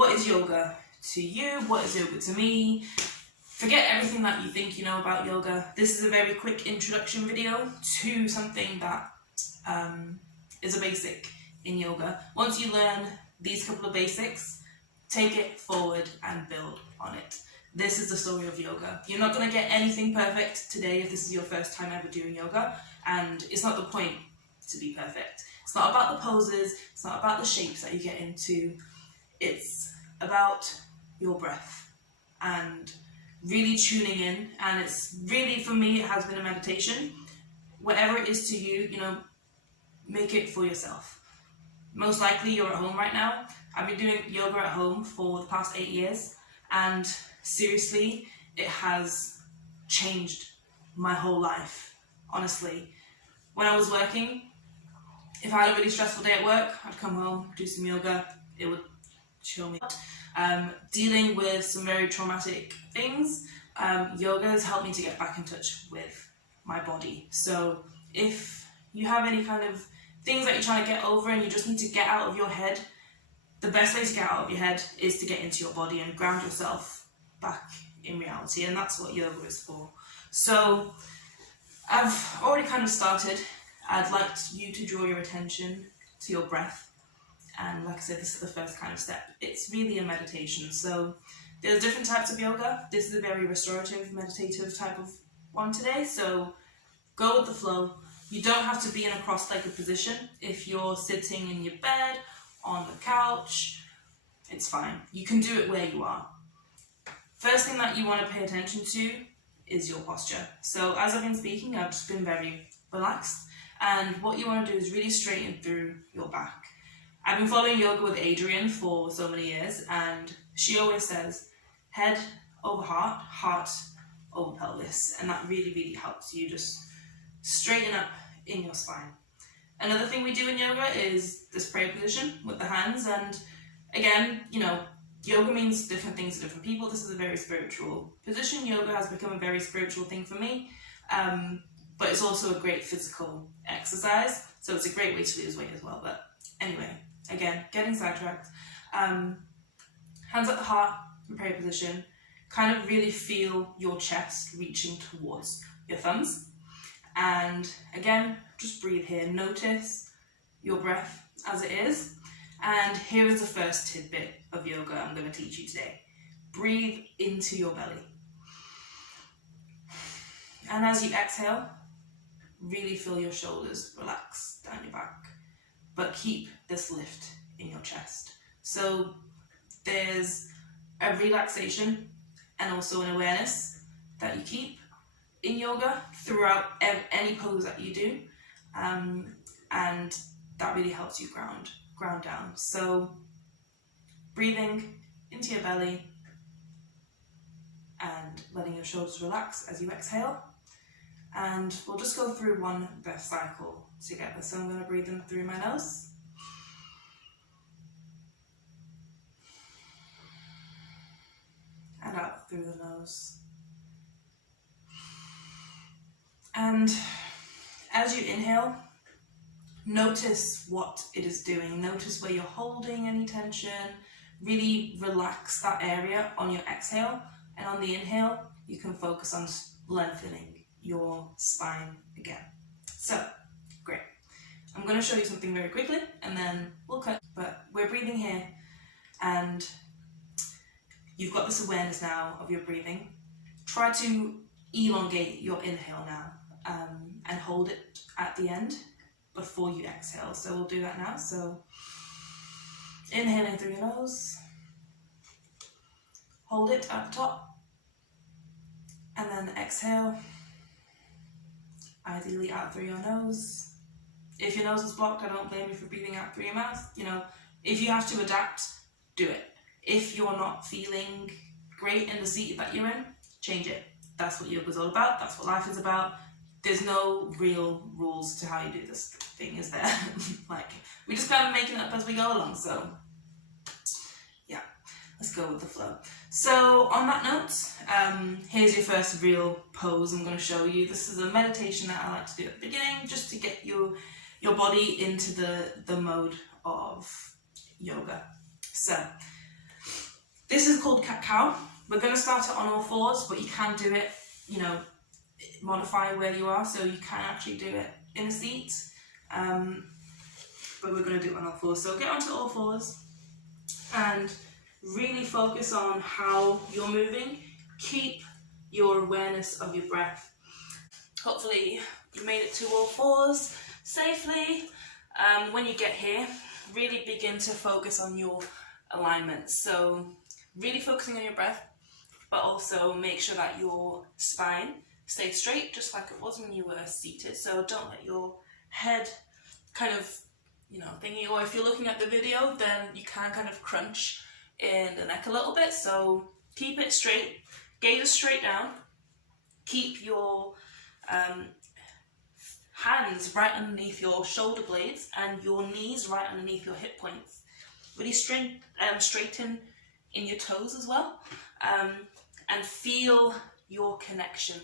what is yoga to you? What is yoga to me? Forget everything that you think you know about yoga. This is a very quick introduction video to something that is a basic in yoga. Once you learn these couple of basics, take it forward and build on it. This is the story of yoga. You're not going to get anything perfect today if this is your first time ever doing yoga, and it's not the point to be perfect. It's not about the poses, it's not about the shapes that you get into, it's about your breath and really tuning in. And it's really, for me, it has been a meditation. Whatever it is to you, make it for yourself. Most likely you're at home right now. I've been doing yoga at home for the past 8 years, and seriously, it has changed my whole life, honestly. When I was working, if I had a really stressful day at work, I'd come home, do some yoga, it would chill me out. Dealing with some very traumatic things, yoga has helped me to get back in touch with my body. So if you have any kind of things that you're trying to get over and you just need to get out of your head, the best way to get out of your head is to get into your body and ground yourself back in reality, and that's what yoga is for. So I've already kind of started. I'd like you to draw your attention to your breath, and like I said, this is the first kind of step. It's really a meditation. So there's different types of yoga. This is a very restorative, meditative type of one today, so go with the flow. You don't have to be in a cross-legged position. If you're sitting in your bed, on the couch, it's fine. You can do it where you are. First thing that you want to pay attention to is your posture. So as I've been speaking, I've just been very relaxed, and what you want to do is really straighten through your back. I've been following yoga with Adrienne for so many years, and she always says head over heart, heart over pelvis, and that really, really helps you just straighten up in your spine. Another thing we do in yoga is this prayer position with the hands, and again, yoga means different things to different people. This is a very spiritual position. Yoga has become a very spiritual thing for me, but it's also a great physical exercise, so it's a great way to lose weight as well. But anyway, again, getting sidetracked. Hands at the heart in prayer position. Kind of really feel your chest reaching towards your thumbs. And again, just breathe here. Notice your breath as it is. And here is the first tidbit of yoga I'm going to teach you today. Breathe into your belly. And as you exhale, really feel your shoulders relax down your back. But keep this lift in your chest. So there's a relaxation and also an awareness that you keep in yoga throughout any pose that you do, and that really helps you ground down. So breathing into your belly and letting your shoulders relax as you exhale, and we'll just go through one breath cycle together. So I'm going to breathe in through my nose, and out through the nose. And as you inhale, notice what it is doing. Notice where you're holding any tension. Really relax that area on your exhale. And on the inhale, you can focus on lengthening your spine again. So, great. I'm going to show you something very quickly, and then we'll cut. But we're breathing here, and you've got this awareness now of your breathing. Try to elongate your inhale now, and hold it at the end before you exhale. So we'll do that now. So inhaling through your nose, hold it at the top, and then exhale, ideally out through your nose. If your nose is blocked, I don't blame you for breathing out through your mouth. If you have to adapt, do it. If you're not feeling great in the seat that you're in, change it. That's what yoga's all about. That's what life is about. There's no real rules to how you do this thing, is there? We're just kind of making it up as we go along. So, yeah, let's go with the flow. So, on that note, here's your first real pose I'm going to show you. This is a meditation that I like to do at the beginning, just to get your body into the mode of yoga. So, This is called cat-cow. We're going to start it on all fours, but you can do it, you know, modify where you are, so you can actually do it in a seat. But we're going to do it on all fours. So get onto all fours and really focus on how you're moving. Keep your awareness of your breath. Hopefully you made it to all fours safely. When you get here, really begin to focus on your alignment. So really focusing on your breath, but also make sure that your spine stays straight, just like it was when you were seated. So don't let your head kind of, you know, thinking, or if you're looking at the video, then you can kind of crunch in the neck a little bit. So keep it straight, gaze straight down, keep your hands right underneath your shoulder blades and your knees right underneath your hip points. Really straighten in your toes as well, and feel your connection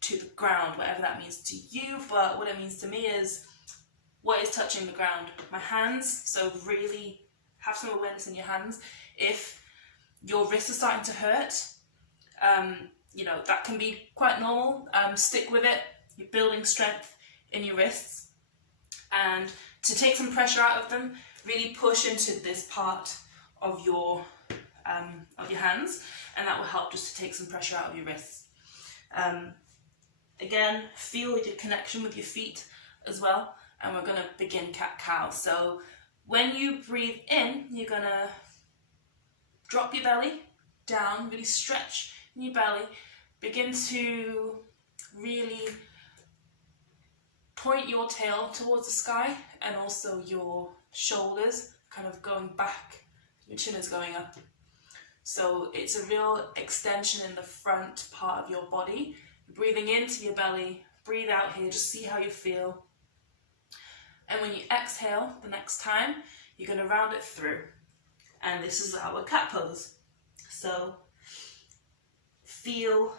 to the ground, whatever that means to you. But what it means to me is what is touching the ground. My hands, so really have some awareness in your hands. If your wrists are starting to hurt, you know, that can be quite normal. Stick with it. You're building strength in your wrists, and to take some pressure out of them, really push into this part of your hands, and that will help just to take some pressure out of your wrists. Again, feel your connection with your feet as well, and we're going to begin cat-cow. So when you breathe in, you're going to drop your belly down, really stretch in your belly, begin to really point your tail towards the sky, and also your shoulders kind of going back, your chin is going up. So it's a real extension in the front part of your body. Breathing into your belly, breathe out here, just see how you feel. And when you exhale the next time, you're going to round it through. And this is our cat pose. So feel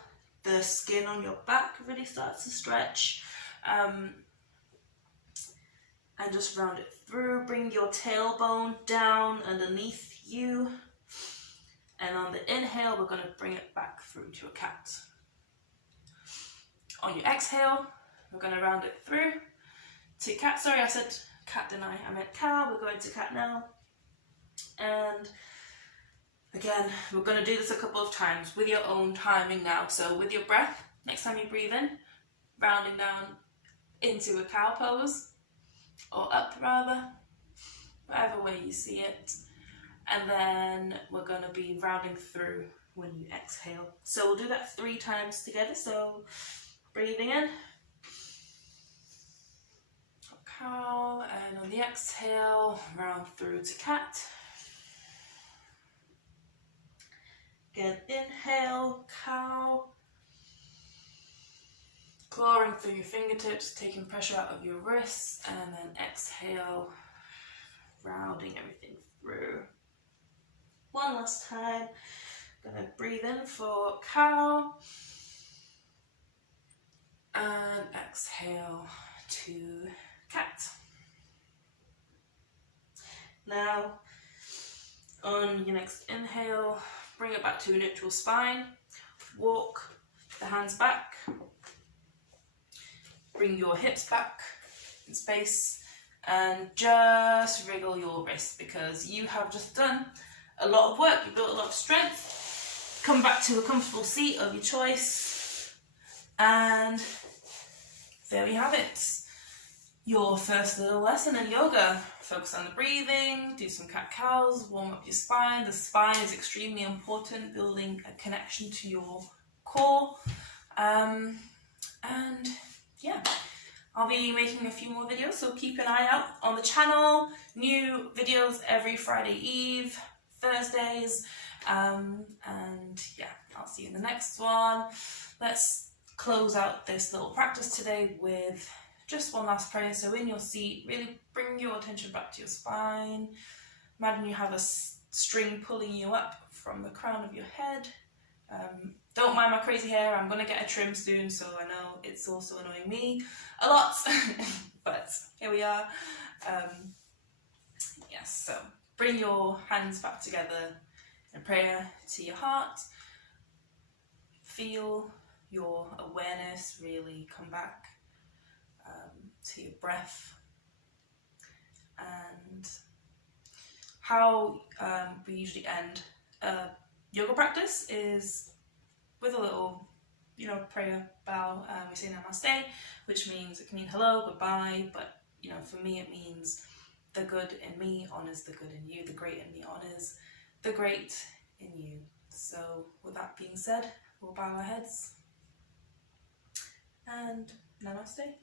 the skin on your back really starts to stretch. And just round it through. Bring your tailbone down underneath you. And on the inhale, we're going to bring it back through to a cat. On your exhale, we're going to round it through to cat. Sorry, I said cat, didn't I meant cow. We're going to cat now. And again, we're going to do this a couple of times with your own timing now. So with your breath, next time you breathe in, rounding down into a cow pose, or up rather, whatever way you see it. And then we're going to be rounding through when you exhale. So we'll do that 3 times together. So breathing in, cow, and on the exhale, round through to cat. Again, inhale, cow. Clawing through your fingertips, taking pressure out of your wrists, and then exhale, rounding everything through. One last time. Gonna breathe in for cow, and exhale to cat. Now, on your next inhale, bring it back to a neutral spine. Walk the hands back. Bring your hips back in space and just wriggle your wrists, because you have just done a lot of work. You built a lot of strength. Come back to a comfortable seat of your choice, and there we have it. Your first little lesson in yoga. Focus on the breathing, do some cat-cows, warm up your spine. The spine is extremely important, building a connection to your core. And yeah, I'll be making a few more videos, so keep an eye out on the channel. New videos every Friday Eve, Thursdays, and yeah, I'll see you in the next one. Let's close out this little practice today with just one last prayer. So in your seat, really bring your attention back to your spine. Imagine you have a string pulling you up from the crown of your head. Don't mind my crazy hair, I'm going to get a trim soon, so I know it's also annoying me a lot, but here we are. Yes, so bring your hands back together, a prayer to your heart. Feel your awareness really come back to your breath. And how we usually end a yoga practice is with a little, prayer bow. We say namaste, which means, it can mean hello, goodbye, but for me it means the good in me honors the good in you, the great in me honors the great in you. So with that being said, we'll bow our heads and namaste.